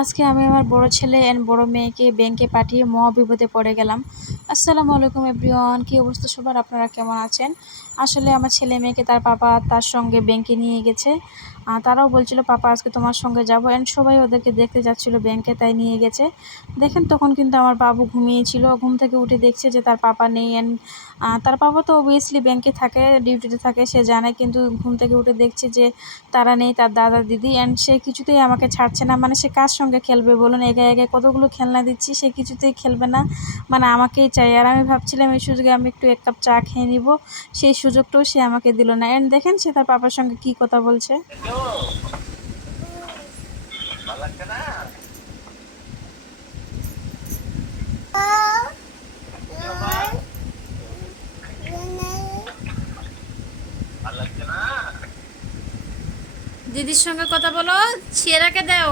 আজকে আমি আমার বড় ছেলে এন্ড বড় মেয়েকে ব্যাংকে পাঠিয়ে মহাবিপদে পড়ে গেলাম। আসসালামু আলাইকুম এভরিওয়ান, কি অবস্থা সবার, আপনারা কেমন আছেন? আসলে আমার ছেলে মেয়েকে তার পাপা তার সঙ্গে ব্যাংকে নিয়ে গেছে। তারাও বলছিল পাপা আজকে তোমার সঙ্গে যাবো, এন্ড সবাই ওদেরকে দেখতে যাচ্ছিল ব্যাংকে, তাই নিয়ে গেছে। দেখেন তখন কিন্তু আমার বাবু ঘুমিয়েছিল, ঘুম থেকে উঠে দেখছে যে তার পাপা নেই। এন্ড তার পাপা তো অবভিয়াসলি ব্যাংকে থাকে, ডিউটিতে থাকে, সে জানে, কিন্তু ঘুম থেকে উঠে দেখছে যে তারা নেই, তার দাদা দিদি। অ্যান্ড সে কিছুতেই আমাকে ছাড়ছে না, মানে সে কার সঙ্গে খেলবে বলুন? এগায় এগায় কতগুলো খেলনা দিচ্ছি, সে কিছুতেই খেলবে না, মানে আমাকেই চাই। আর আমি ভাবছিলাম এই সুযোগে আমি একটু এক কাপ চা খেয়ে নিব, সেই সুযোগটাও সে আমাকে দিল না। অ্যান্ড দেখেন সে তার পাপার সঙ্গে কি কথা বলছে। দিদির সঙ্গে কথা বলো, ছেলেকে দাও।